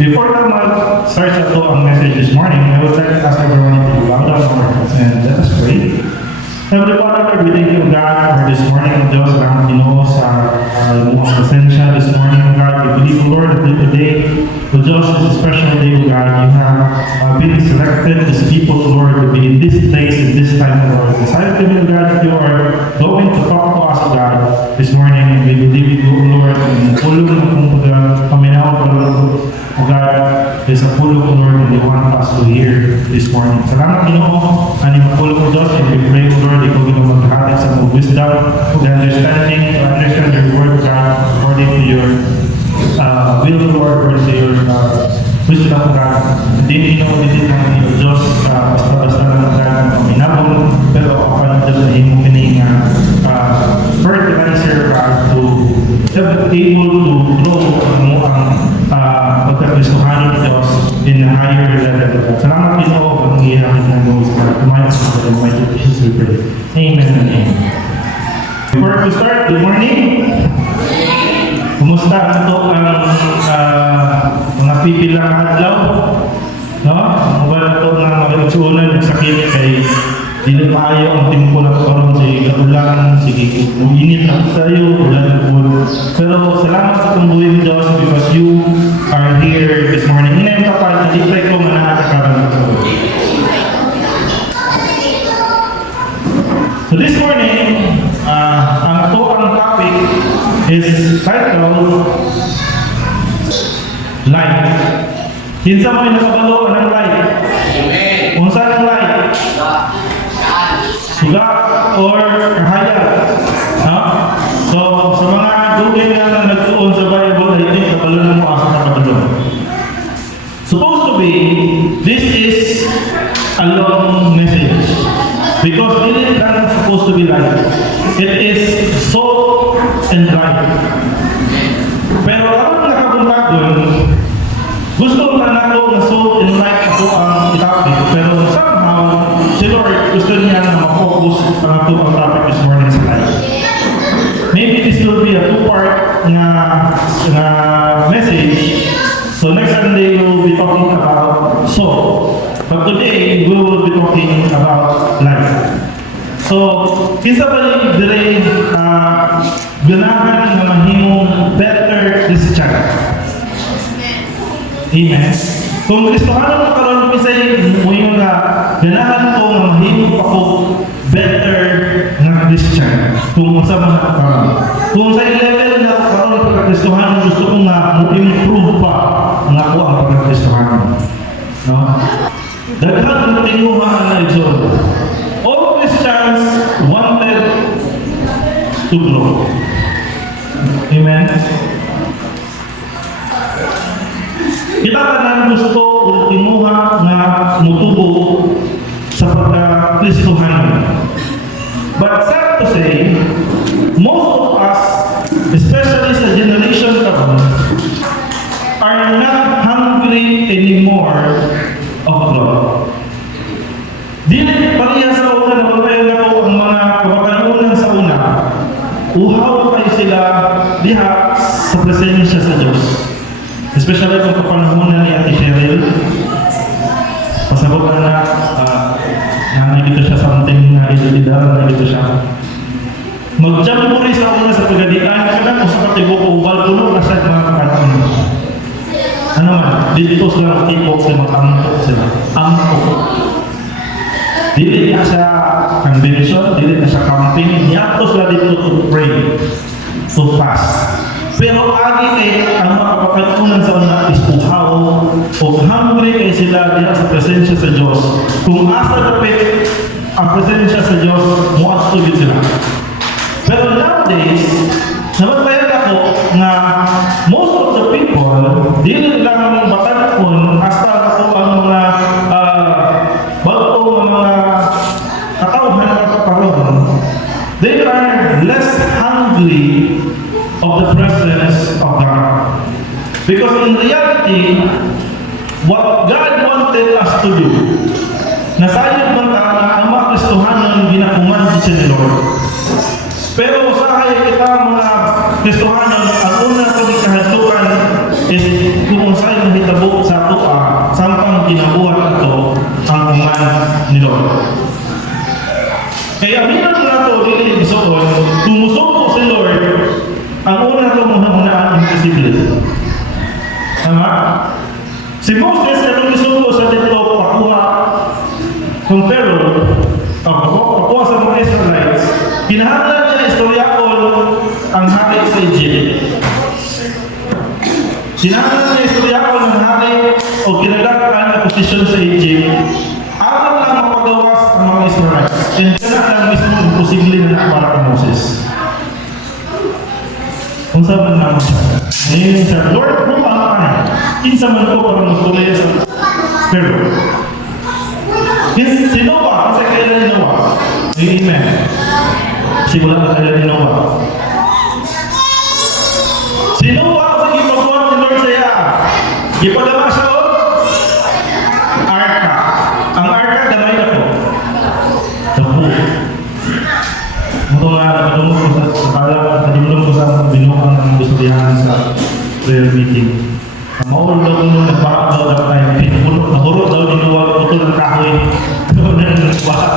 Before na mag-start sa ito ang message this morning, I would like to ask everyone to bow down our heads and let us pray. Heavenly Father, we thank you, God, for this morning. O Diyos, salamat Ginoo sa iyong presensya this morning, O God. We believe, O Lord, that today, O Diyos, is a special day, O God. You have been selected as people, O Lord, to be in this place, in this time, O Lord. Decided to be, O God, that you are going to talk to us, O God, this morning. And we believe you, O Lord, and tulong na kung paminaw, O God, is a pulong, O Lord, and you want us to hear this morning. Salamat Ginoo, ani mapulong, O Diyos, and we pray, O Lord, ikaw Ginoo maghahatid sa mga wisdom, the understanding, to understand your word, God, according to your will, Lord, according to your wisdom, God. Hindi Ginoo, hindi lang O Diyos, basta-basta lang God, paminabong, pero ako pa Diyos na himo kini nga fertilizer, God, to able to grow ang pagkakristohanin ng Diyos in a higher level. Salamat Ginoo, ang iyakin ng Diyos. Kumain sa mga mighty Jesus we pray. Amen and amen. Before we start, good morning. Kumusta ito ang mga pipilang adlaw? No? Wala ito na magigsunan ng sakit kay dili maayo ang timpo na karon sa katulang, sige, init na tayo, ulan na po. Pero salamat sa pambuhay ng Diyos because you are here this morning. Hindi na kapal, hindi try ko manakakaroon sa Diyos. So this morning, ang topic is titled Light. Kinsa mo yung nakabalo ng light? Kung saan ang light? Suga or kahayag. No? So, sa mga dugay na nagtuon sa Bible, ay hindi kapalo na mo asa na katulong. Supposed to be, this is a long message. Because it is not supposed to be light. It is salt and light. Pero kapag nakapunta doon, gusto man ako na salt and light ako ang topic. Pero somehow, si Lord gusto niya na ma-focus ang ito ang topic this morning sa light. Maybe this will be a two-part na message. So next Sunday, we will be talking about salt. But today, we will be talking about light. So, kinsa ba yung dire ganahan na mahimong better Christian? Amen. Kung Kristohano na karon bisay mo yung ganahan ko na mahimong ako better na Christian. Kung sa mga karon. Kung sa level na karon pagka-Kristohano gusto ko nga mo improve pa nga ako ang pagka-Kristohano. No? Daghan ng tinuhan na ito. All Christians wanted to grow. Amen? Kita ka na gusto o tinuha na mutubo sa pagka-Kristohan. But sad to say, most of us, especially sa generation karon, are not hungry anymore of God. Dili pariya sa una na pagpayo na ko ang mga kapakanunan sa una, uhaw kayo sila diha sa presensya sa Diyos. Especially kung kapanahunan ni Ate Cheryl, pasabot na dito siya something na idolidar na dito siya. Magjampuri sa una sa pagadian, kada kung sa katibo ko, baltulo na siya mga kapanahunan. Ano man, dito sila matipok sila, matamtok sila. Amtok. Dili na siya convention, dili na siya camping, niyato sila dito to pray, to fast. Pero agi kay ang mga kapakanunan sa una is uhaw o hungry kay sila diha sa presensya sa Diyos. Kung asa dapit ang presensya sa Diyos, muadto sila. Pero nowadays, nabantayan ako na most of the people, dili lang batanon hasta ako ang mga bago mga katawhan na kaparoon. They are less hungry of the presence of God. Because in reality, what God wanted us to do, nasayod man ta na ang mga Kristohanon ginakuman siya ni Lord. Pero usahay kita mga Kristohanon, ang una ko gikahadlukan is kung sa'yo nahitabo sa ato sampang ginabuhat ato ang uman ni Lord. Kaya minat na ito, dili isuon, tumusuko si Lord, ang una ito muna imposible. Tama? Si Moses, katong isuko sa dito, pakuha kung Pharaoh, pakuha sa mga Israelites, kinahanglan niya istoryakon ang hari sa Egypt. Sinangan niya istoryakon ang hari o kinalakan ang posisyon sa Egypt, alam lang mapagawas ang mga Israelites. And kaya lang mismo imposible na para kay Moses. Kung saan man naman siya. Ngayon siya, Lord, kung paano kinsa man ko para mastorya sa Pharaoh. Si Noah, kasi kailan ni Noah? Amen. Kasi wala na kailan ni Noah. Si Noah, kasi ipagkuhan ni Lord sa iya. Ipadama siya o? Arka. Ang arka, damay na ko. Dapo. Ito nga, nakadulong ko sa binuang ng gustudihan sa prayer meeting. Ang maulog daw nung nagbarak daw daw tayo. Nahurot daw ninuwag ito ng kahoy. Doon na nagbarak.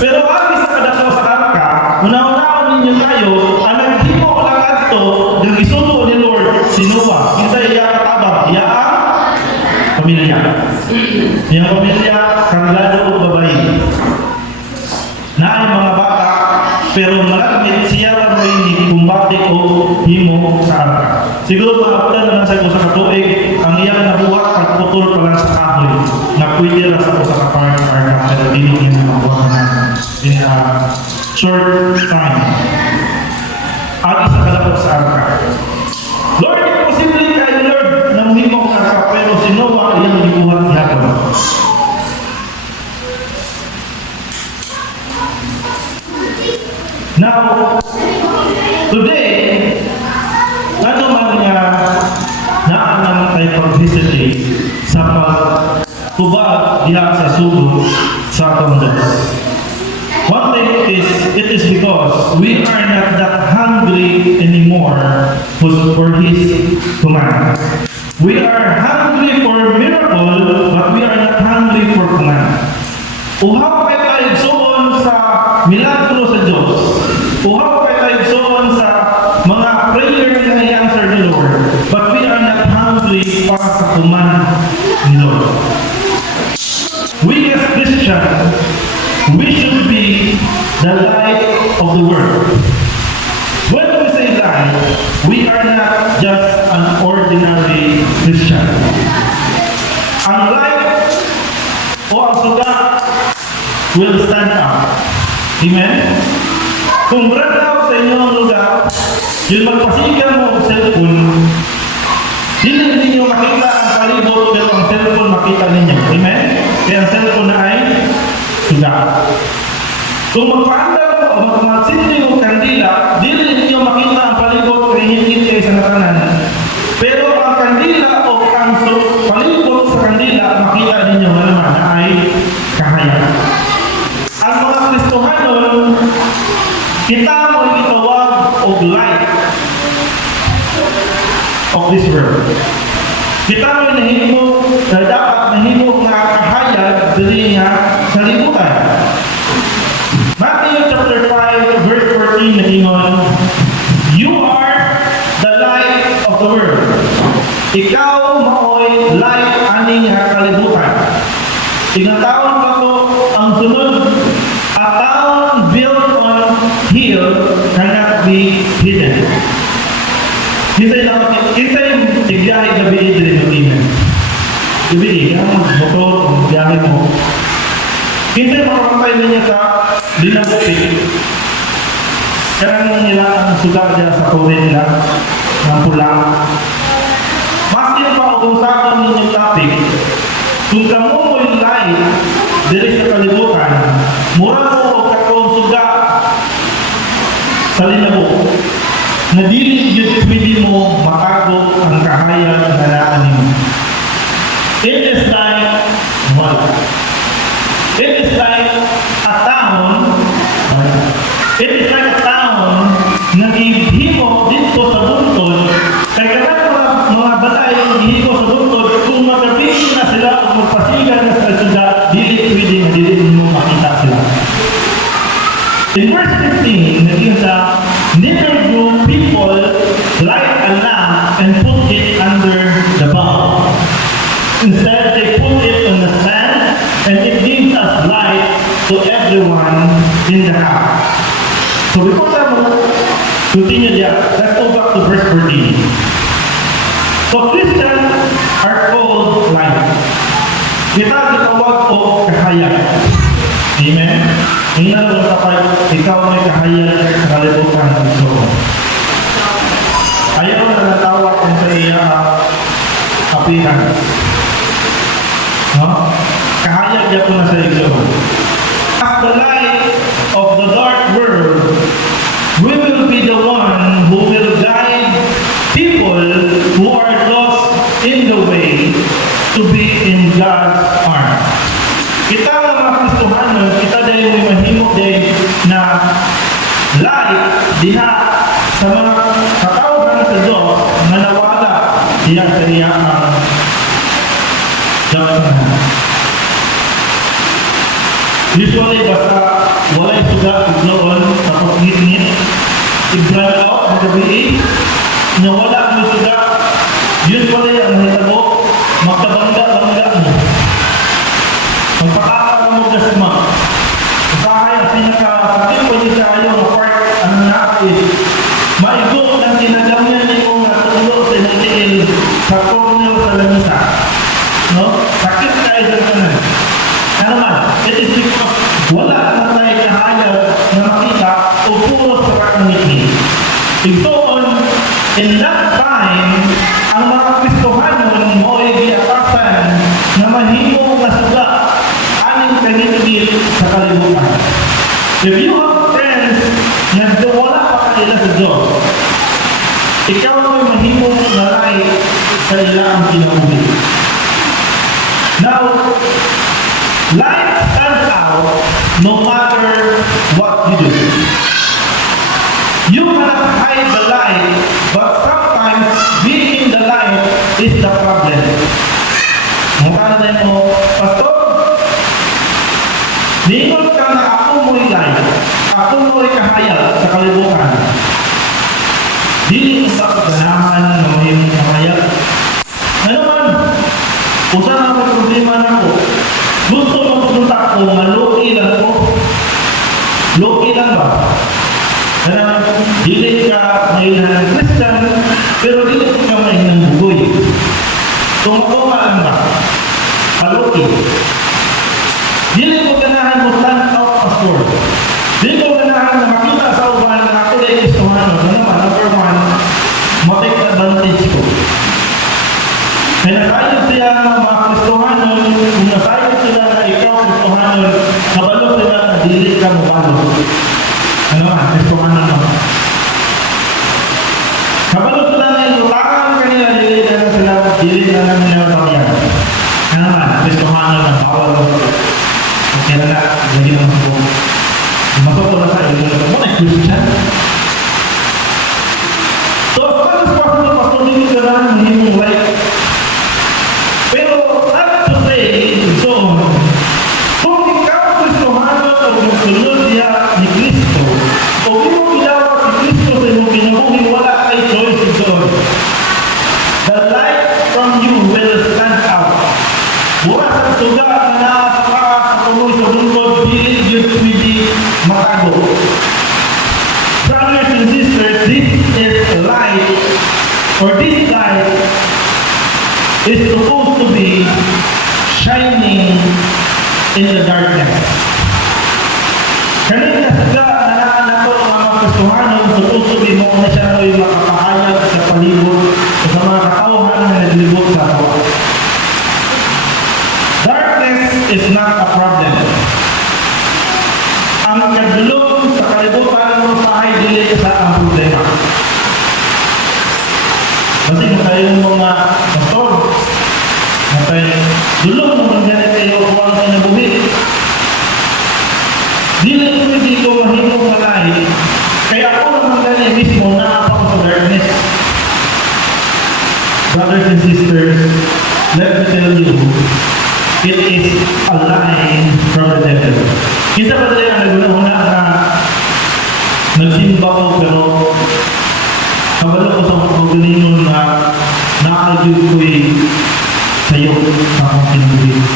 Pero abi sa kadakaw sa arka, una-unaon ninyo tayo, ang naghimo ko lang ito, ng isuno ni Lord, si Noah. Kinsa iya katabang, iya ang pamilya. Iyang pamilya, kanilado o babae. Na ay mga bata, pero malamit siya lang rin kumbate o himo sa arka. Siguro maabutan naman sa ko sa katuig, ang iyang nabuhat pagputol pa lang sa kahoy na pwede lang sa ko sa kapark-arka pero hindi niya mabuhat na in a short time. Agi sa kalapot sa arka. Lord, imposible kayo Lord na muhimo ang arka pero si Noah iyang nabuhat yapon. Now, today, ano man nga naanan tayo pag-visitate sa pagtubag diha sa sugo sa atong Diyos. One thing is, it is because we are not that hungry anymore for His command. We are hungry for miracle, but we are not hungry for command. Uhaw kay tayo soon sa milagro sa Diyos. Uhaw kay tayo soon sa mga prayer na i-answer ni Lord. But we are not hungry para sa command ni Lord. We as Christians, we should be the light of the world. When we say light, we are not just an ordinary Christian. Ang light o ang suga will stand up. Amen? Kung bradaw sa inyong lugar, yung magpasigan mo ang cellphone, hindi ninyo makita ang palibot, pero ang cellphone makita ninyo. Amen? Kaya ang cellphone na ay suga. Kung magpaandar mo o magmagsindi mo kandila, hindi ninyo makita ang palibot, kaya hindi kayo sa natanan. Pero ang kandila o ang palibot sa kandila, makita ninyo naman na ay kahayag. Ang mga Kristohanon, kita mo itawag of light of this world. Kita mo nahimo na dapat nahimo nga kahayag diri nga sa libutan. Matthew chapter 5 verse 14 naingon, you are the light of the world. Ikaw maoy light ani nga kalibutan. Tinatawag pa ko ang sunod, a town built on hill cannot be hidden. Kinsay tigyahe gabi diri mo tingnan. Gabi ang motor ang biyahe mo. Kinsay makakapay niya sa dinapit. Karang nila ang suga diya sa kore nila ng pula. Masin pa kung saan ninyong topic. Kung kamo mo yung light diri sa kalibutan, mura mo katong suga sa linabo na dili yun pwede mo makago ang kahayag na naan mo. It is like what? It is like a town. It is like a town na ihimo dito sa buntod kay kanang mga yung gihimo sa bundod, kung magabisi na sila o magpasigan na sa syudad, dili pwede na dili mo makita sila. In verse 15, naging sa, neither do people light a lamp and put it under the bowl. Instead, they put it on the stand, and it gives us light to everyone in the house. So before we continue there, let's go back to verse 14. So Christians are called light. Kita gitawag o kahayag. Amen? Tingnan mo kapag ikaw may kahayag sa kalibutan ng Diyos. Ayaw na natawag kung sa iya appearance. No? Kahayag niya po na sa iyo. As the light of the dark world, we will be the one who will guide people who are lost in the way to be in God's arms. Kita ang mga Kristohanon, kita dahil may mahimok din na light diha sa mga katawhan sa Diyos na nawala diya sa iya ang Diyos. Usually, basta walay suga, igloon, tapos ngit-ngit, ibralo, magabi, na wala ang suga, usually, ang mahitabo, magkabangga-bangga mo. Magpakakala mo gasma. Usahay, ang pinaka-sakit po niya tayo, na part, ano na is, maigo ng tinagamyan niyo na tulo sa nagtiil sa corner sa lamisa. No? Sakit tayo sa kanan. Ano man, it is because wala na tayo kahayag na makita o puro sa kakangiti. So in that time, ang mga Kristohanon mo ay giatasan na mahimo na suga aning kagigil sa kalibutan. If you have friends na wala pa kanila sa Diyos, ikaw ay mahimo na light sa ilang kinabuhi. Now, light stands out no matter what you do. You cannot hide the light, but sometimes being in the light is the problem. Mukha na mo, Pastor, ningon ka na ako mo'y light, ako mo'y kahayag sa kalibutan. Dili ko sa kaganahan na may kahayag. Ano man, usa na may problema na ko. Gusto mo pumunta ko, maluki lang ko. Luki lang ba? Kaya dili ka may ng Christian, pero dili ka may ng bugoy. Tumakoma lang ba? Maluki. Dili ko ganahan mo stand out pastor. Dili ko ganahan na makita sa uban na ako na Kristohanon. Ano naman, number one, matake advantage ko. Kaya nasayod siya ng mga Kristohanon, kung nasayod sila na ikaw Kristohanon, kabalo sila na dili ka mabalo. Ano nga, Kristohanon mo. Kabalo sila na inutangan kanila, dili na lang nila pagyan. Ano nga, Kristohanon na bawal mo. Kaya na, lagi naman ko. Masok ko na sa iyo, mo na Christian. So, as far as possible, pastor, hindi ka na hindi mo like. Pero, sad to say, so, kung ikaw Kristohanon o magsunod niya ni Kristo, o imo ginawa si Kristo sa iyong kinabuhi, wala kay choice ito. The light from you will stand out. Bukas ang suga na nasa tuloy sa bundod, dili yun pwede matago. Brothers and sisters, this is light, or this light is supposed to be shining in the darkness. Kanina suga na naanato ang mga Kristohanon, supposed to be mo na siya ay makapahayag sa palibot o sa mga katauhan na naglibot sa ako. Darkness is not a problem. Ang kadulong sa kalibutan mo sa ay dili sa ang problema. Kasi nakayong mga pastor, dulong mo ng ganit kayo kung ang kinabuhi. Dili pwede ko mahimong malay, kaya ako naman ganit mismo na ako sa darkness. believers, let me tell you, it is a lie from the devil. Isa pa tayo ang naguna-una na nagsimba ko pero kabalo ko sa mga pagalingon na nakagod ko'y sayo sa akong kinulit.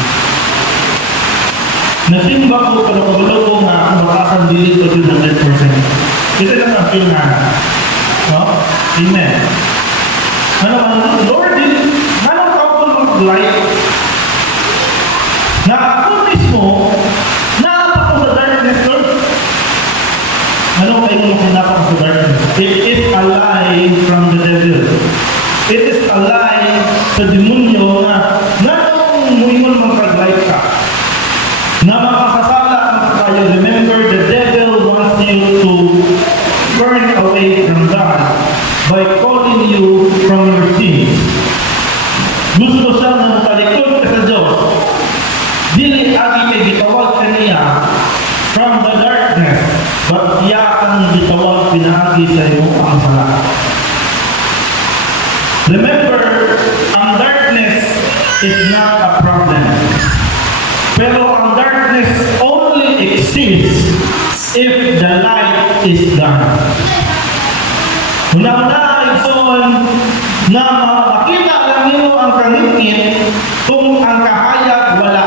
Nagsimba ko pero kabalo ko nga makakandili ko yun 100%. Ito lang ang feel nga. No? Amen. Ano man, Lord, anong ako mag-light? Na ako mismo, naapak ko sa darkness, Lord. Ano kayo mo kinapa ko sa darkness? It is a lie from the devil. It is a lie sa demonyo na nanong muingon mag-light ka. Na makasasala ang tayo. Remember, the devil wants you to turn away from God by calling you from your sins. Gusto siya na talikod ka sa Diyos. Dili agi kay gitawag ka niya from the darkness, but iya ang gitawag pinaagi sa iyo ang sala. Remember, ang darkness is not a problem. Pero ang darkness only exists if the light is gone. Una-una, Igsoon, na makita lang nyo ang kangit kung ang kahayag wala.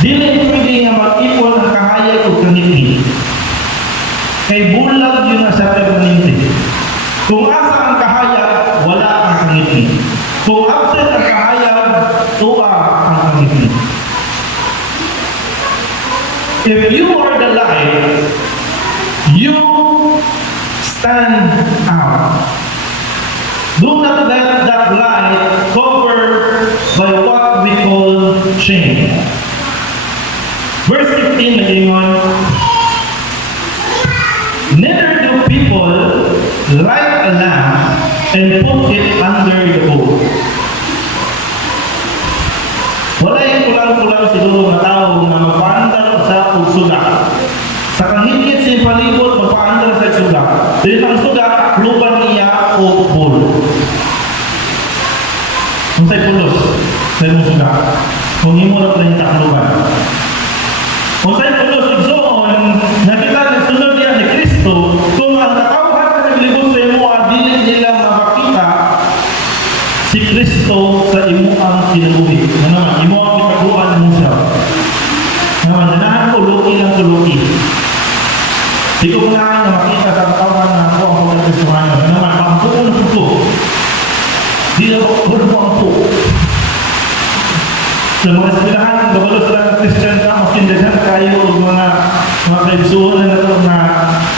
Dili pwede nga mag-ipon ang kahayag o kangit. Kay bulag yun na sa permanente. Kung asa ang kahayag, wala ang kangit. Kung absent ang kahayag, tuwa ang kangit. If you are the light, you stand out. Do not let that light cover by what we call shame. Verse 15 nagingon, neither do people light a lamp and put it under the bowl. Wala yung kulang-kulang siguro na tao na magpaandar sa pagsuga. Sa kangit sa palibot, magpaandar sa suga. Dili ang suga, luban niya o bowl. Kung sa'y pulos, sa'y mong suga. Kung imo na pala yung takluban. Kung sa'y pulos, igsoon, nakita nagsunod niya ni Kristo, kung ang nakauhan na naglibot sa imo, dili nila makakita si Kristo sa imo ang kinabuhi. Ano naman, imo ang ikaguan mo siya. Ano naman, nanahan ko, luki lang ko luki. Di ko unahin na makita sa katawan na ako ang pagkakristuhan. Ano naman, pangpuon ko. Di na ako ang po. Sa mga eskwelahan, babalo sila ng Christian ka, mas kindagan kayo mga kaibsuhan na ito na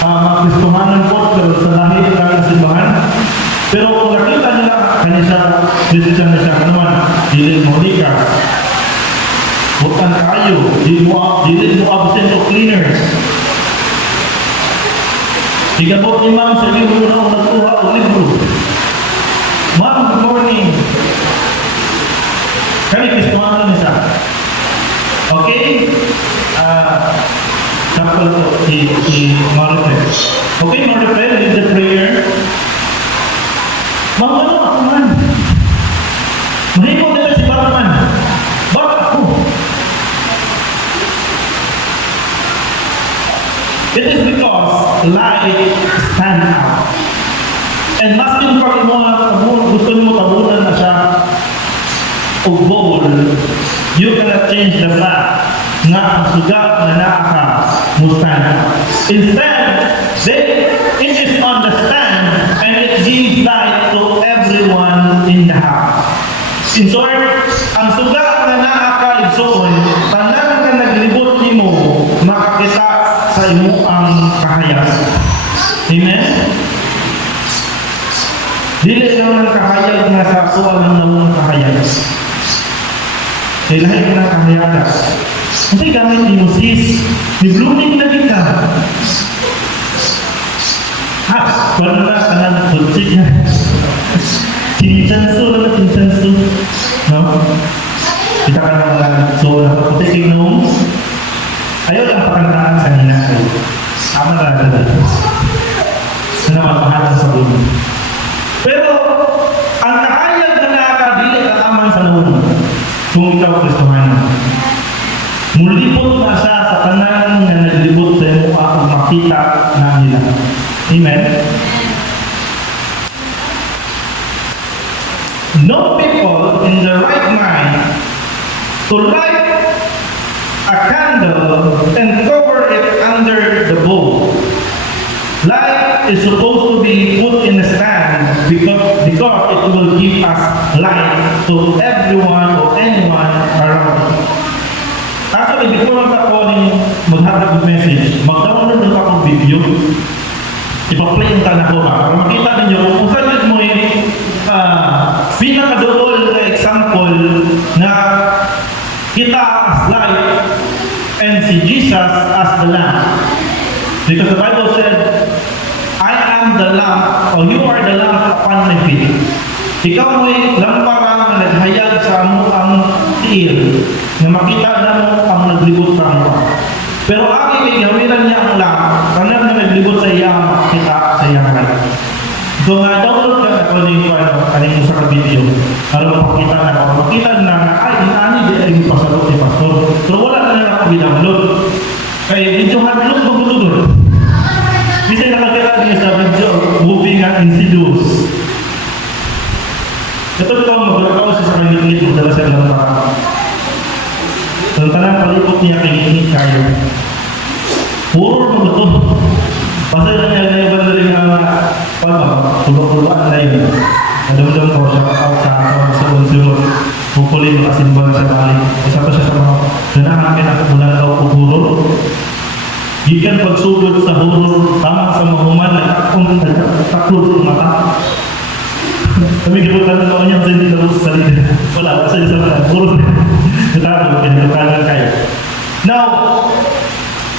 makristuhanan po, pero sa lahi ng simbahan. Pero kung nakita nila, kanya siya, Christian na siya, ano man, dili mo likas. Bukan kayo, dili mo absent of cleaners. Igabot ni Ma'am sa libro na nagkuha o libro. Ma'am, good morning. Kami Kristuhan na siya. Okay? Sample ko si Marifel. Okay, Marifel, lead the prayer. Ma'am, ano ako man? Mahimog nila si Batman. Bakit ako? It is because light stand out. And masking pag gusto mo tabunan na siya o bowl, you cannot change the fact na ang sugat na naaka mo stand out. Instead, it is on the stand and it gives light to everyone in the house. In short, ang sugat na naaka-igsoon, tanan ka naglibot nimo, makakita sa imo ang kahayag. Amen? Dili lang ang kahayag na sa suwal ng nawang kahayag. Dahil lahat ka ng kahayag. Kasi gamit ni Moses, ni blooming na kita. Wala na ka na tutsik na. Chinchansu, ano chinchansu? No? Kita ka naman lang. So, nakaputikin noong ayaw lang pakantaan sa hinakay. Tama na rin. Na naman, mahal sa bulo. Pero, makita na nila. Amen? No people in the right mind to light a candle and cover it under the bowl. Light is supposed to be put in a stand because it will give us light to everyone or anyone around. Actually, before maghatag ng message, mag-download ng akong video. Ipa-play ang tanah ko ba? Para makita ninyo kung saan mo yung pinakadool na example na kita as light and si Jesus as the lamp. Because the Bible said, I am the lamp, or you are the lamp upon my feet. Ikaw mo'y lampara na naghayag sa ang tiil, na makita na mo ang naglibot sa mo. Pero aking igawiran niya ang lamp, kanang na naglibot sa iya, makita sa iyang light. So nga, download ka ako mo sa video, para makita na ako. Makita na, ay, inaani di ay pasalot ni Pastor. Pero wala na ako i-download. Kaya medyo hardlock magutulod. Bisa nakakita niyo sa video, movie nga Insidious. Ito magagawa siya sa kanyang magdala sa ilang para. So tanang palipot niya kay kayo. Puro maguto. Pasal na niya na iba na rin ang tulog-tuloan na yun. Nadamdam ko siya sa unsurot. Hopefully makasimba na siya balik. Isa pa siya sa mga ganahan pinakakunan daw o horror. Gikan pagsugod sa horror, tama sa mahuman na akong taklod sa mata. Kami gibutan na niya sa hindi na sa salida. Wala, sa isa na horror. Natapos, pinagkalan kayo. Now,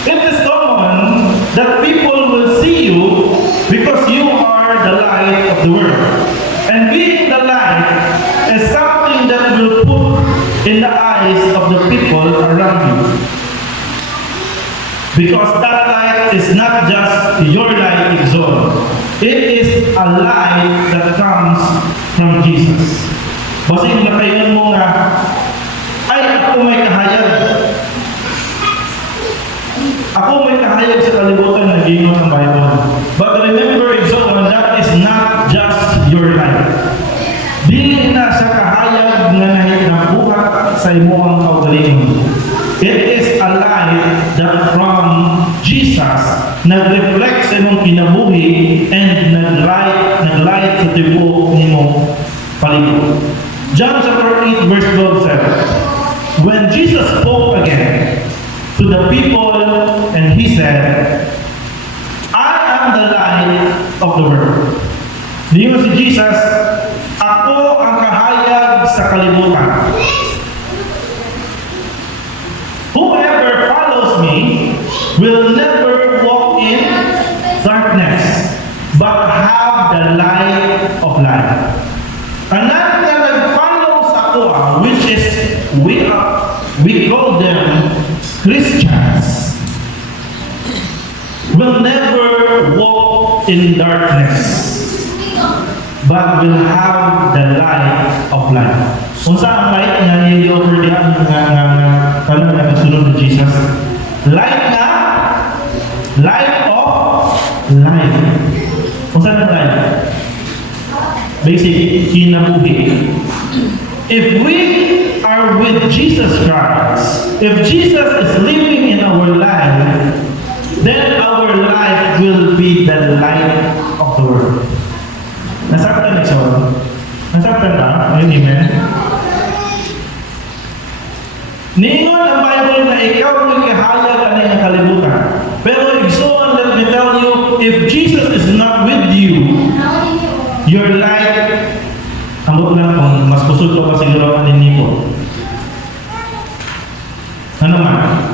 it is common that people will see you because you are the light of the world. And being the light is something that will put in the eyes of the people around you. Because that light is not just your light exalt. It is a light that comes from Jesus. Basin na kayo mo nga, ay ako may kahayag. Ako may kahayag sa kalibutan na gingon ng Bible. But remember, exalt, that is not just your light. Dili na sa kahayag nga nabuhat sa imo ang kaugalingon. It is a light that from Jesus nag-reflect sa imong kinabuhi and nag-light sa tibuok nimo palibot. John chapter 8 verse 12 said, when Jesus spoke again to the people and he said, I am the light of the world. Diyon si Jesus, ako ang kahayag sa kalibutan. Whoever follows me will never walk in darkness, but have the light of life. Anak na nag-follow sa kuha, which is, we call them Christians, will never walk in darkness, but will have the light of life. Kung saan light nga i-offer niya tanong na kasunod ni Jesus? Light of life. Kung saan ang light? Basic, kinabuhi. If we are with Jesus Christ, if Jesus is living in our life, then our life will be the light of the world. Nasaktan na siya? Nasaktan na? Amen? Ningon ang Bible na ikaw may kahayag ka na yung kalibutan. Pero igsoon, let me tell you, if Jesus is not with you, your light, amot lang kung mas kusod ka pa siguro ang niniko. Ano man?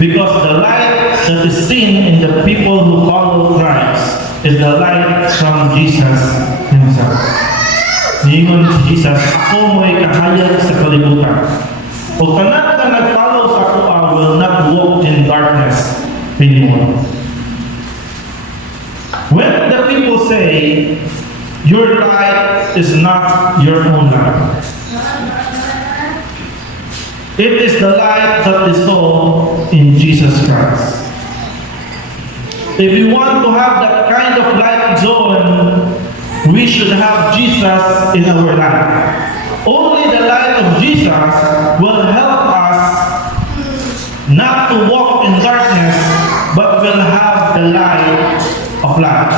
Because the light that is seen in the people who follow Christ is the light from Jesus Himself. Ningon si Jesus, ako mo'y kahayag sa kalibutan. O tanan na nag-follow sa kuha will not walk in darkness anymore. When the people say, your light is not your own light, it is the light that is sold in Jesus Christ. If we want to have that kind of life zone, we should have Jesus in our life. Only the light of Jesus will help us not to walk in darkness, but will have the light of life.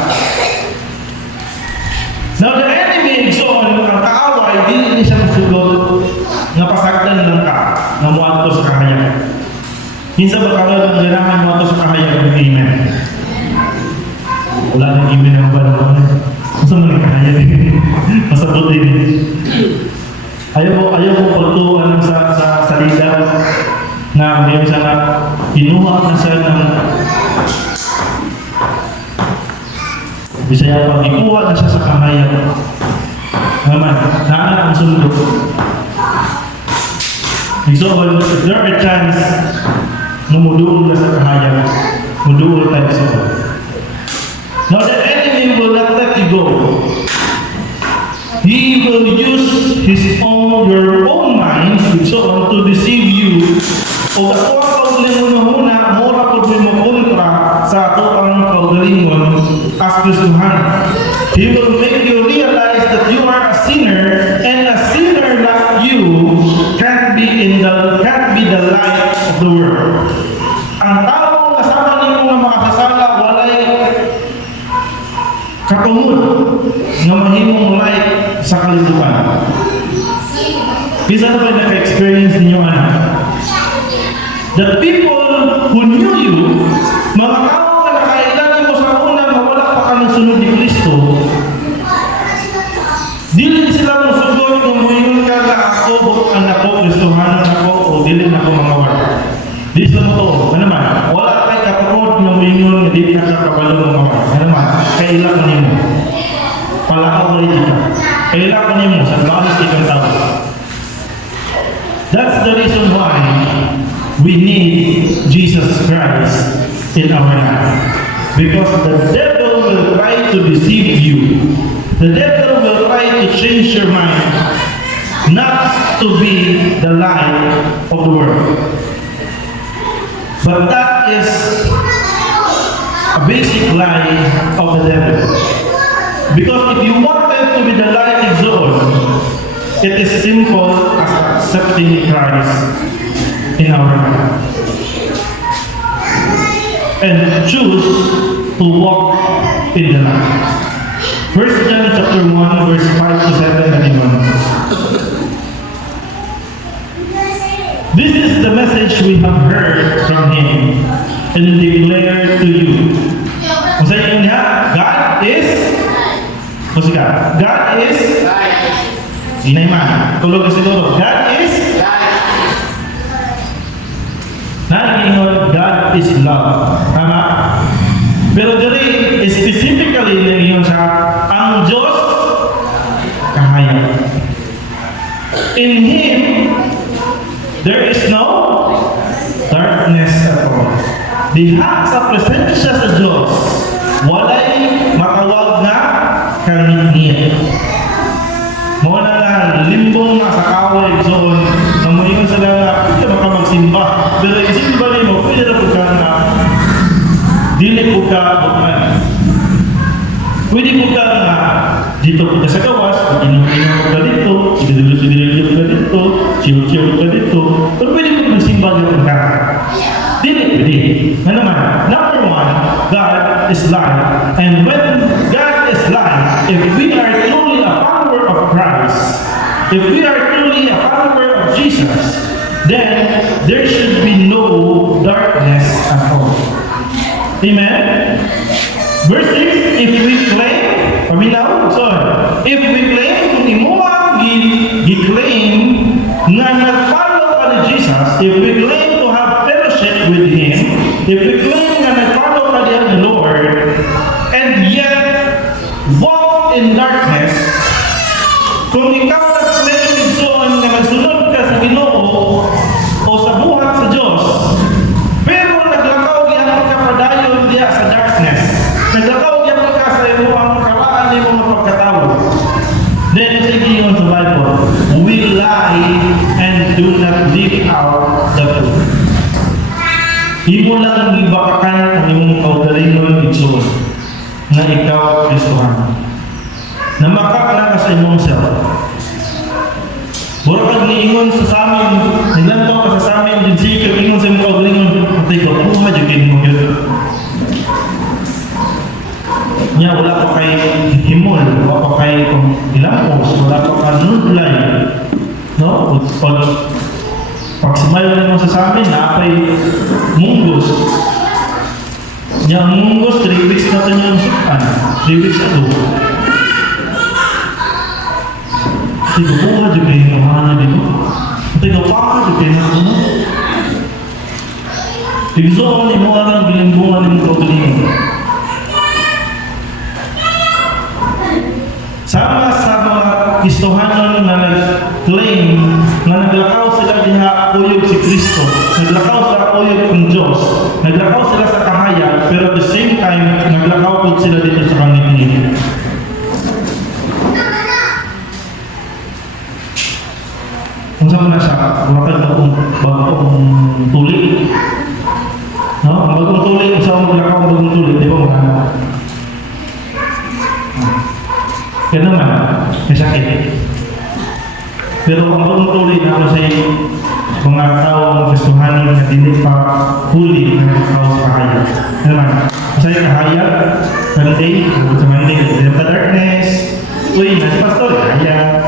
Now, the enemy zone, ang kaaway, hindi siya masugot nga pasagdan lang ka, nga muadto sa kahayag. Minsan ba kagad ang ganahan muadto sa kahayag ng amen? Wala nang amen ang ba naman. Masa mo nang kahayag? Masabot din. Ayaw mo pagtuan sa salida na ngayon sana kinuha na siya ng Bisaya pag ikuha na siya sa kahayag. Naman, naanak ang sundot. So, if there are chance na muduol na sa kahayag, muduol tayo sa ito. Now, the enemy will not let you go. He will use your own mind, so on, to deceive you. O ako limunahuna, mura po mo kontra sa ato ang kaugalingon as Kristuhan. He will make you realize that you are a sinner, and a sinner like you can't be the light of the world. Ang tao kasama nimo nga makasasala walay katungod nga mahimong light sa kalibutan. Bisa na ba naka-experience ninyo The people who knew you, mga tao na nakailan mo sa una na wala pa ka ng sunod ni Kristo, dili sila mong sugot kung muingon ka na ako, anak ko, Kristohanan ako, o dili na ako mga wala. Di sila mo to. Ano naman? Wala kay kapakod na muingon na dili na kakabalo mga wala. Ano naman? Kaila ko niyo. Palakaw ulit ka. Kaila ko niyo sa bakas ikang tao. That's the reason why we need Jesus Christ in our life. Because the devil will try to deceive you. The devil will try to change your mind not to be the light of the world. But that is a basic lie of the devil. Because if you want them to be the light of zone, it is simple as accepting Christ in our life and choose to walk in the light. 1 John chapter 1 verse 5 to 7 anyone. This is the message we have heard from him and declared to you. Kung sa inyo niya, God is Inayman. Tulog na siguro. God is Naiingon, God is love. Tama? Pero dali, specifically naiingon sa ang Diyos kahayag. In Him, there is no darkness at all. Diha sa presensya siya sa Diyos, walay matawag na kaningit. Muna na limbong nasa kaway zone na muingon sila na pwede baka magsimba. Pero isimba rin mo, pwede na pagka na dili pagka bukan. Pwede pagka na dito pagka sa gawas, inom-inom ka dito, idudulus-idulus ka dito, chiw-chiw ka dito. Pero pwede pagka magsimba rin pagka. Dili pwede. Na naman, number one, God is light. And when God is light, if we are truly a follower of Christ, if we are truly a follower of Jesus, then there should be no darkness at all. Amen? Verse 6, if we claim, if we claim, kung imuha gi-claim na nag-follow ka ni Jesus, if we claim to have fellowship with Him, if we claim na nag-follow ka ni Lord, and yet walk in darkness, kung ikaw nag-claim igsoon na magsunod ka sa Ginoo o sa buhat sa Diyos, pero naglakaw yan ka padayon diya sa darkness, naglakaw yan ka sa iyo ang karaan ng mga pagkatawag, then sige yun sa Bible, we lie and do not live out the truth. Imo lang ibakakan ang imong kaugalingon igsoon nga ikaw Kristohan. Namakak na ka sa imong self. Mura kag niingon sa amin, nilantaw ka sa amin, din sige kag ingon sa imong kaugalingon, patay ko, kung madyakin mo yun. Nya wala pa kay himol, wala pa kay ilapos, wala pa ka nudlay. No? Pag sumayo mo sa amin, naapay munggos. Yang munggos, 3 weeks na ito niyang sukan. 3 weeks ato. Tigabuha, di kayo mahana dito. Tigabuha, di kayo mahana. Tigsoon, di mo alam, bilimbungan ng kaugalingon. Sama sa mga Kristohanon na nag-claim na naglakaw sila diha uyog si Kristo, naglakaw sila uyog ng Diyos, naglakaw sila sa kahayag, pero at the same time, naglakaw po sila dito sa kangit-ngit. Kung saan mo na siya, makakal na kung bagong tuli. No? Ang bagong tuli, kung saan mo naglakaw ang bagong tuli, di ba mga? Kaya naman, may sakit. Pero ang bagong tuloy na ako sa mga tao Kristohanon na hindi pa huli ng tao sa kahayag. Ano naman, sa kahayag, Sunday, sa Monday, sa darkness, uy, na si pastor, kahayag,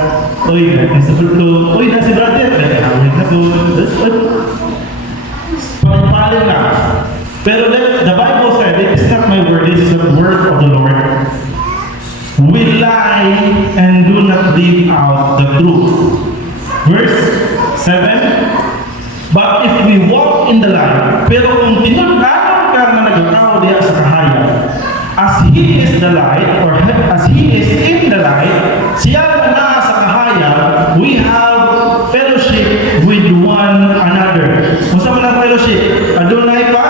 uy, na si bulto, uy, na si brother, kahayag na po. Pagpapalin na. Pero the Bible said, it is not my word, this is the word of the Lord. We lie and do not live out the truth. Verse 7, but if we walk in the light, pero kung tinulungan ka na nagkakaw diya sa kahayag, as He is the light, or as He is in the light, siya na sa kahayag, we have fellowship with one another. Kung saan mo ng fellowship? Adonai pa?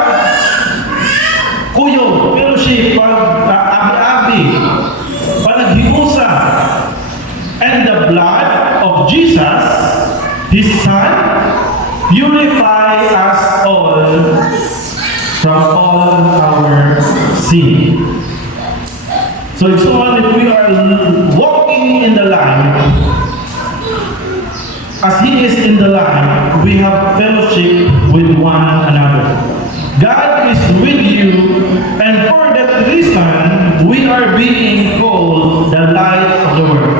Kuyo, fellowship, abi-abi, panaghiusa, and the blood of Jesus, His Son, purify us all from all our sin. So it's all if we are walking in the light, as He is in the light, we have fellowship with one another. God is with you, and for that reason, we are being called the light of the world.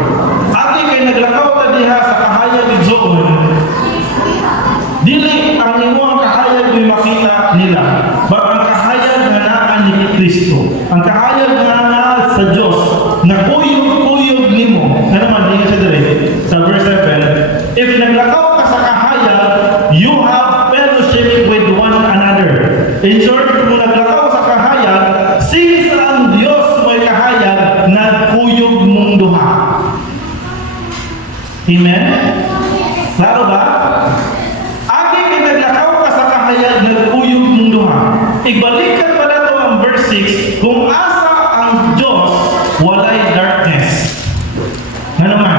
Ati kay naglakaw ta diha sa kahayag igsoon, dili ang imong kahayag may makita nila, but ang kahayag nga naa ni Kristo, ang kahayag nga naa sa Dios, na kuyog-kuyog nimo. Ano man diha sa dire sa verse 7, if naglakaw ka sa kahayag, you have fellowship with one another. In short, kung naglakaw sa kahayag, since ang Diyos may kahayag, nagkuyog mong duha. Amen? Klaro ba? Agi kay naglakaw ka sa kahayag, nagkuyog mong duha. Ibalikan pa na ito ang verse 6, kung asa ang Diyos, walay darkness. Nga naman,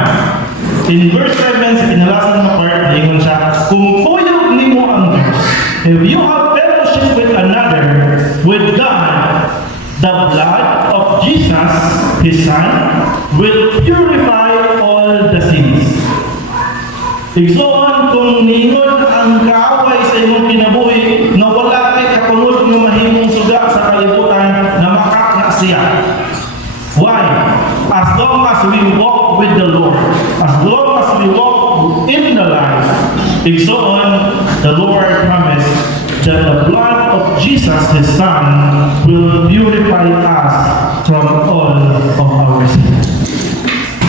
in verse 7, sa pinalasan na part, ingon siya, kung kuyog nimo ang Diyos, if you have fellowship with another, with God, the blood of Jesus, His Son, will purify all the sins. Igsoon kung ningon ang kaaway sa imong kinabuhi, na wala kay kapungod ng mahimong suga sa kalibutan, na makak na siya. Why? As long as we walk with the Lord, as long as we walk in the light, igsoon, the Lord promised that the blood of Jesus, His Son, will purify us from all of our sins.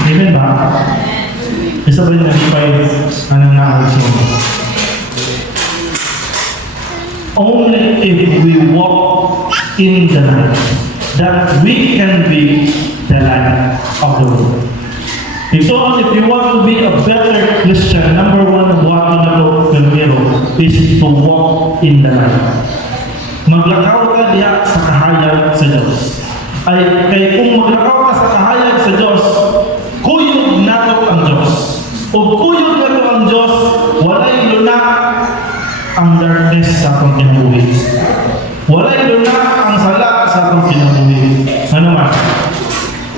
Amen ba? Isa ba yung nag-5 anong naawso? Only if we walk in the light, that we can be the light of the world. So if you want to be a better Christian, number one, walking na primero is to walk in the light. Maglakaw ka diya sa kahayag sa Diyos. Ay, kay kung maglakaw ka sa kahayag sa Diyos, kuyog nato ang Diyos. O kuyog nato ang Diyos, walay lunak, ang darkness sa akong kinabuhi. Walay luna ang sala sa akong kinabuhi. Ano man?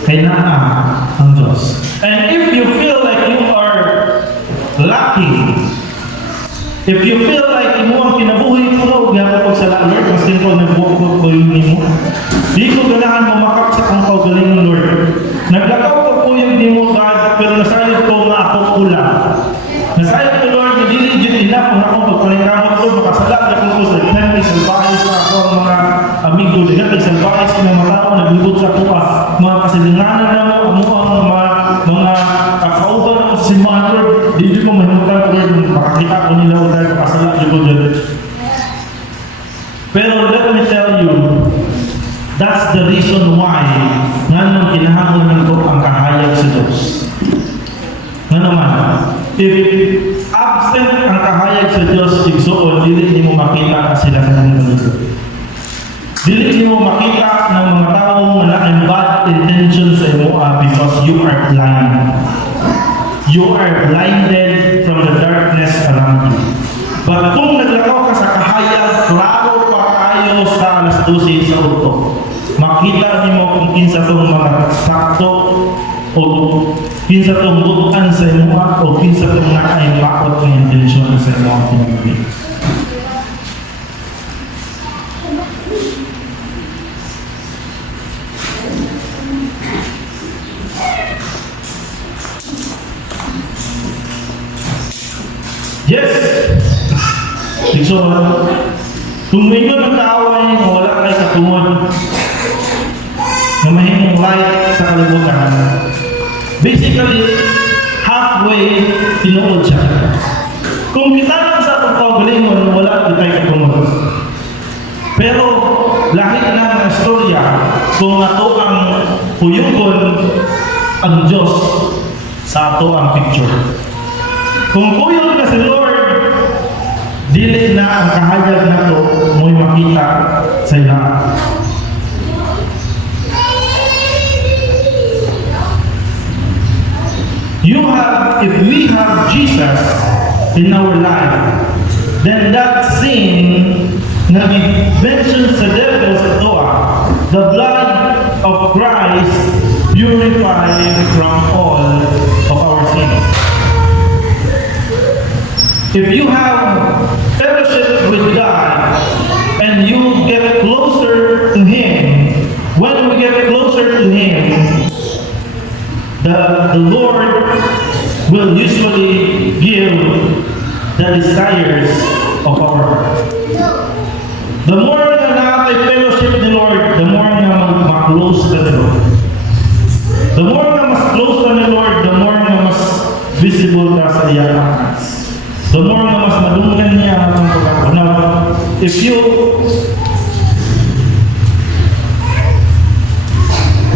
Kay naa ang Diyos. And if you feel like you are lacking, if you feel like imo ang kinabuhi ko, gaya ko sa Lord, mas din ko nagbuo ko yung imo. Di ko ganahan mamakap sa kong kaugaling ng Lord. Naglakaw ko po yung di mo, God, pero nasayod ko nga ako kulang. Nasayod ko, Lord, na diligent enough kung akong pagpalikamot ko, makasala na ko sa temple, salbahe sa ako ang mga amigo, lihat, salbahe sa mga tao, naglibot sa kuha, mga kasilinganan na mo, ang mga kauban ako sa simbahan, Lord, di ko mahimutan, Lord, makakita ko nila, dahil makasala ko dyan. Pero let me tell you, that's the reason why nganong kinahanglan ko ang kahayag sa Diyos. Nga naman, if absent ang kahayag sa Diyos, igsoon, dili mo makita na sila sa mga dili mo makita ng mga taong na bad intentions sa imo because you are blind. You are blinded from the darkness around you. But kung naglakaw ka sa kahayag, klaro pa kayo sa alas 12 sa uto. Makita niyo kung kinsa tong mga sakto o kinsa tong butan sa imo o kinsa tong naay pakot ng intensyon sa imo ang kinabuhi. Yes! So, kung may iba nagkaaway na wala kay katungod na mahimong light sa kalibutan, basically, halfway, tinuod siya. Kung kita lang sa itong kaugalingon, wala kay katungod. Pero, lahi na ng istorya kung ato ang puyugon ang Diyos sa ato ang picture. Kung puyog na si Lord, dili na ang kahayag na ito mo'y makita sa ilang. If we have Jesus in our life, then that sin na mentioned sa devil sa Toa, the blood of Christ purifies from all of our sins. If you have fellowship with God and you get closer to Him, when we get closer to Him, the Lord will usually give the desires of our heart. The more na natin fellowship ni Lord, the more na mag-close ka ni Lord. The more na mas close ka ni Lord, the more na mas visible ka sa iyang hands. The more na mas madungan niya ang pagkakot. Now, if you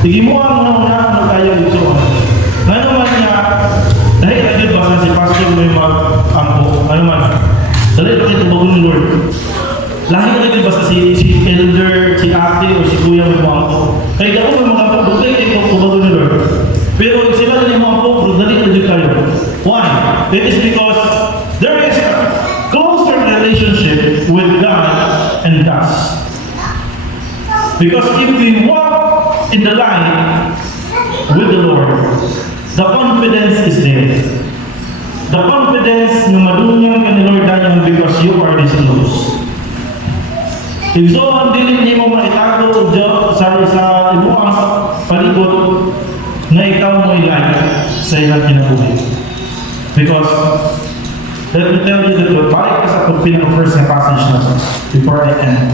sige mo ang naunaan na tayo ito. Ano man niya, dahil lagi ba sa si Pastor may mag-ampo? Ano man? Dahil lagi ito bago ni Lord. Lahi lagi ba sa si elder, si ate, o si kuya may mag-ampo? Kaya ako may mag-ampo, dahil ito bago ni Lord. Pero sila na yung mag-ampo, dahil lagi kayo. Why? It is because there is a closer relationship with God and us. Because if we walk in the light with the Lord, the confidence is there. The confidence na madunyang ka ni Lord dahil because you are this close. If so, ang dilim niyo mo maitago sa ibuang palibot na ikaw mo ilay sa ilang kinabuhi. Because let me tell you that balik ka sa pagpili ng first na passage na to before I end.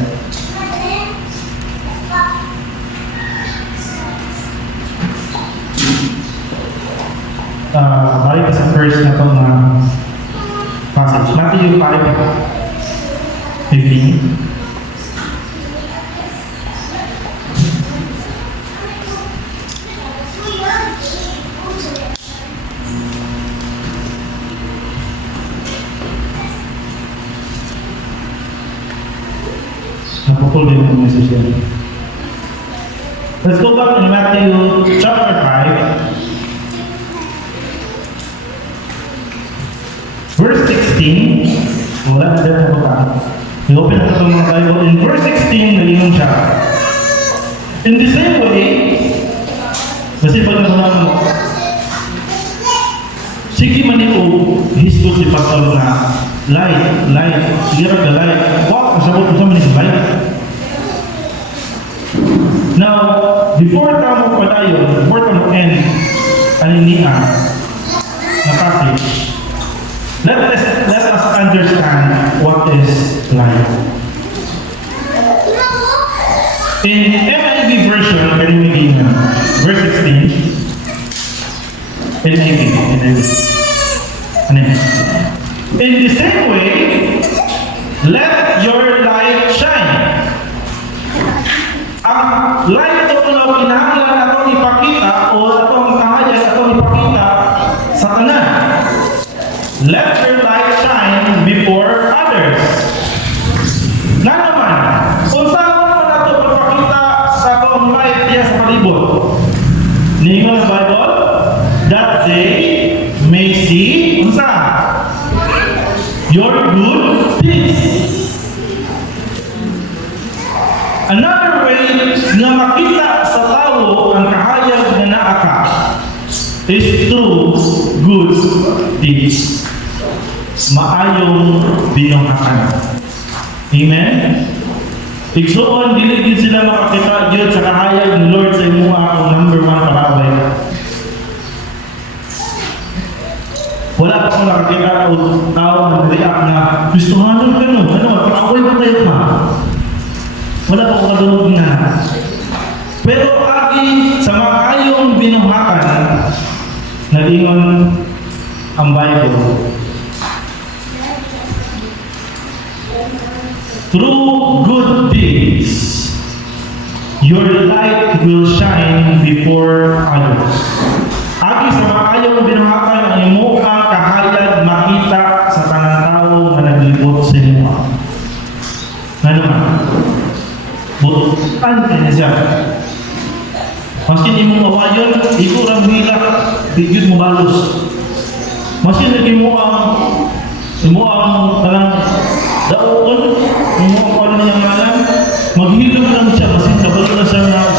Balik ka sa first na to na passage. Matthew 5:15. Napupul din ang message yan. Let's go back in Matthew chapter 5, verse 16. Wala na dyan po tayo. I-open na ito mga tayo. In verse 16, nag-inom siya. In the same way, kasi pag naman mo, sige man ito, histo si Pastor na light, sige rin ka light. Wow, kasabot ko sa manis light. Now, before tamo pa tayo, before tamo end, aliniya, na passage, let us understand what is light. In NIV version, verse 16, NIV. In the same way, let your light shine. Ang light ito na kinahanglan atong ipakita o atong kahayag atong ipakita sa tanan. Let your light shine before others. Na naman, kung saan man nato pagpakita sa atong light diya sa palibot. Ningon ang Bible, that they may see unsa your good deeds. Another way na makita sa tao ang kahayag na naa ka is through good deeds. Maayong binuhakan. Amen? Igsoon, dili din sila makakita yun sa kahayag ni Lord sa imuha ang number 1 paraway. Wala pa akong nakakita o tao na react na gustuhanon ka no? Pakaway ba tayo ka? Wala pa akong kadulog na. Pero agi sa maayong binuhakan, nalingon ang Bible. Through good deeds, your light will shine before others. Agi sa maayong binuhakan, ang imo ang kahayag makita sa tanang tao na naglibot sa imo. Ano man? Bututan ka niya siya. Maskin imong mawayon, ikaw ang hila, bigyan mo balos. Maskin imo ang talang daon, imo ang kala niyang malam, maghilom lang siya, maskin kabalo na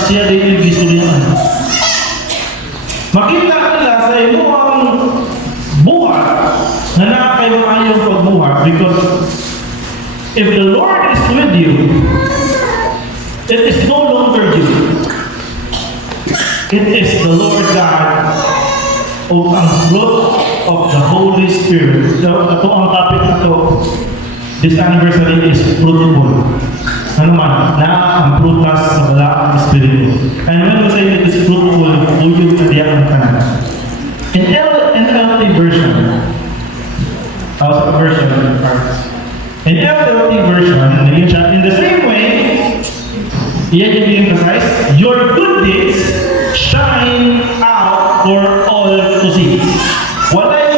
siya din yung gisulyan. Makita nila sa imo ang buhat na nakakay maayong pagbuhat because if the Lord is with you, it is no longer you. It is the Lord God o ang fruit of the Holy Spirit. So, ito ang topic na ito. This anniversary is fruitful. Ano man, na ang prutas sa balaang Espiritu. And when we say it is fruitful, uyog na diyan ang kanan. In NLT version, in NLT version, in the same way, iyan yung emphasize, your good deeds shine out for all to see. Walay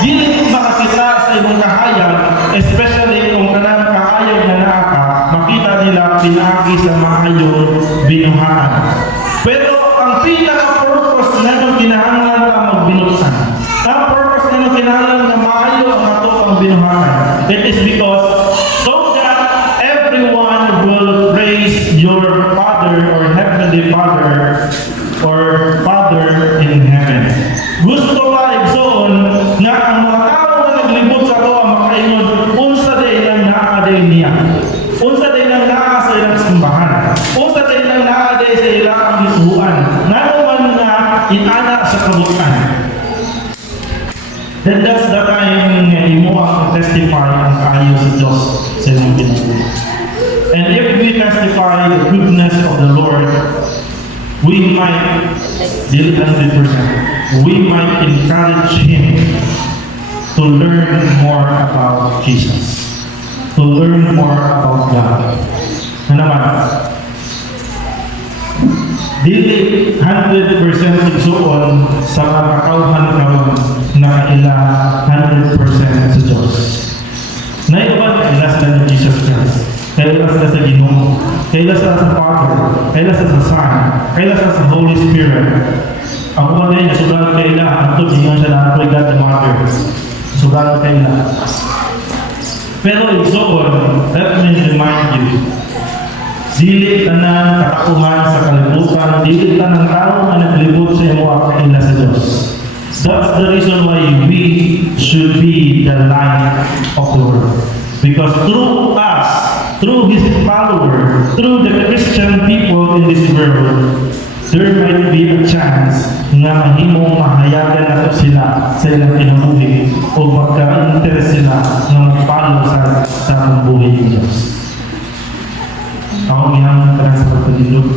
dili makakita sa imong kahayag, especially kung kanang kahayag na naa ka, makita nila pinagi sa maayong binuhakan. Pero ang pinaka-purpose na nung kinahanglan ka magbinutan, ang purpose na nung kinahanglan na maayo ang ato ang binuhakan, it is because so that everyone will praise your Father or Heavenly Father or Father in heaven. Gusto ba igsoon na ang mga tao na naglibot sa ato ang makaingon, unsa day lang naa-day niya, unsa day lang naa sa ilang simbahan, unsa day lang naa-day sa ilang gituan, nanuman na inana sa kabutan. Then that's the time nga imo ang testify ang kaayo sa Diyos sa imong ginagawa. And if we testify the goodness of the Lord, we might, 100%, we might encourage him to learn more about Jesus, to learn more about God. Na naman, dili 100% igsuon sa makakauhan karon na ila 100% sa Diyos. Naiuban ila sila ni Jesus Christ. Kailan sila sa Ginoo, kailan sila sa Father, kailan sila sa Son, kailan sila sa Holy Spirit. Ang mga rin, sugalan kaila, ang ito, hindi siya na God the Mother. Sugalan kaila. Pero igsoon, let me remind you, dili tanan katakuhan sa kalibutan, dili tanan tao nga naglibot sa imo ang kaila sa Dios. That's the reason why we should be the light of the world. Because through us, through His follower, through the Christian people in this world, there might be a chance nga mahimong mahayagan nato sila sa ilang kinabuhi o magka-interest sila nga magpalo sa buhay ng Diyos. Ako mihamon ka lang sa pagpalilog.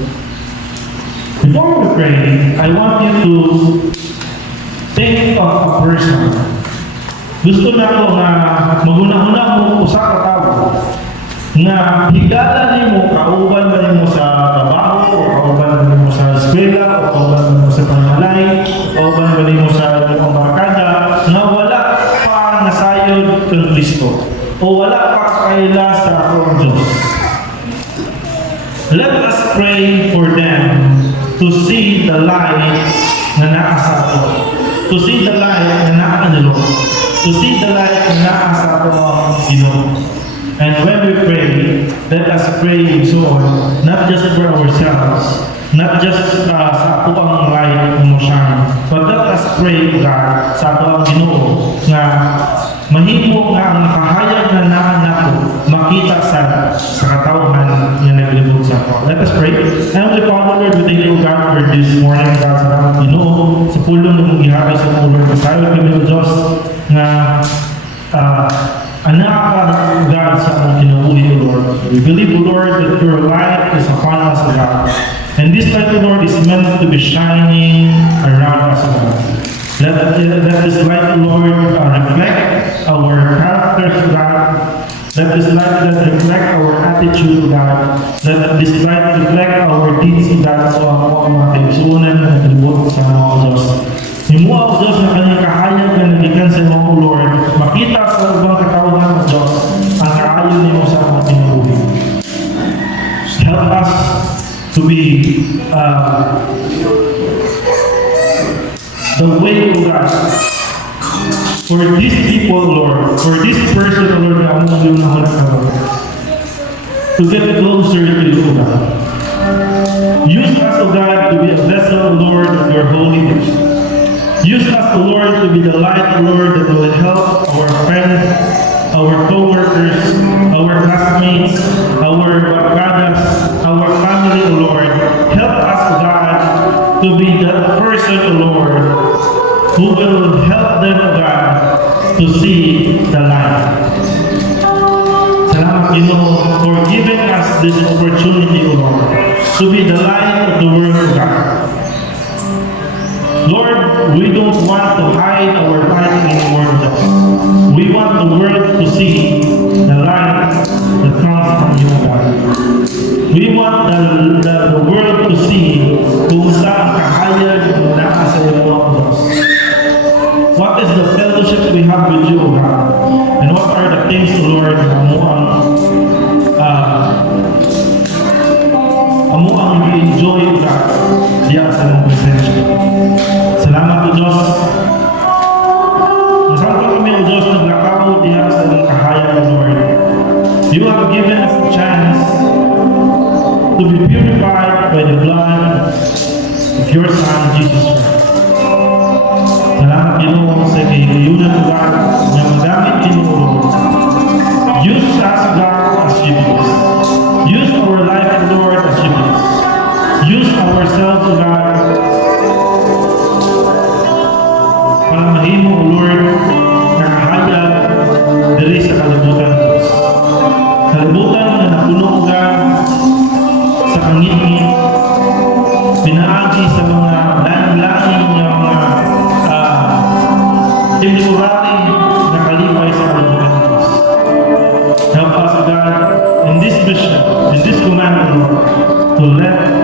Before we pray, I want you to think of a person. Gusto na ko na maguna-una mo usa ka tao nga higala nimo kauban ba nimo sa trabaho o kauban ba nimo sa eskwela o kauban ba nimo sa pangmalay o kauban ba nimo sa imong barkada nga wala pa nasayod kang Kristo o wala pa kaila sa akong Diyos. Let us pray for them to see the light na naa sa ato, to see the light na naa sa Lord, to see the light na naa sa ato ang Ginoo. And when we pray, let us pray so on, not just for ourselves, not just sa ato ang light mo shine, but let us pray, God, sa ato ang Ginoo nga mahimo nga ang kahayag na naan nato makita sa katawhan nga naglibot sa ato. Let us pray. Heavenly Father, Lord, we thank you, God, for this morning, God, sa ato Ginoo, sa pulong ng gihabi sa mga Lord. Tayo kami o Diyos nga anak ka, God, sa among kinabuhi, O Lord. We believe, O Lord, that your light is upon us, O God. And this light, O Lord, is meant to be shining around us, O God. Let this light, O Lord, reflect our characters, O God. Let this light reflect our attitude, O God. Let this light reflect our deeds, O God, sa mga kaigsunan na naglibot sa mga Diyos. Himuha o Diyos na kanyang kahayag na nagikan sa mga Lord, makita sa ubang katawhan ng Diyos ang kaayon niyo sa mga pinubuhi. Help us to be the way of God for these people, Lord, for this person, Lord, na among yung nahanap to get closer to you, God. Use us, O God, to be a vessel, Lord, of your holiness. Use us, O Lord, to be the light, Lord, that will help our friends, our co-workers, our classmates, our barkadas, our family, O Lord. Help us, O God, to be the person, O Lord, who will help them, O God, to see the light. Salamat, Ginoo, for giving us this opportunity, O Lord, to be the light of the world, O God. Lord, we don't want to hide our light anymore, God. We want the world to see the light that comes from you, God. We want the world to see kung saan kahayag na sa iyo, Diyos. What is the fellowship we have with you, God? And what are the things, Lord, ang enjoy, God, diya sa mong presensya. Salamat, O Diyos. Nasangka kami, O Diyos, naglakaw diya sa mong kahayag, O Lord. You have given us a chance to be purified by the blood of your Son, Jesus Christ. Salamat, Ginoo, sa kahiyunan, O God, na magamit, Ginoo, Lord. Use us, God, as you please. Use our life, Lord, as you please. Use ourselves, O God, para mahimo, O Lord, na kahayag dali sa kalibutan, Diyos. Kalibutan na napuno, O God, sa kangit-ngit, pinaagi sa mga laing-laing na mga temporary na kalipay sa kalibutan, Diyos. Help us, O God, in this mission, in this command, Lord, to let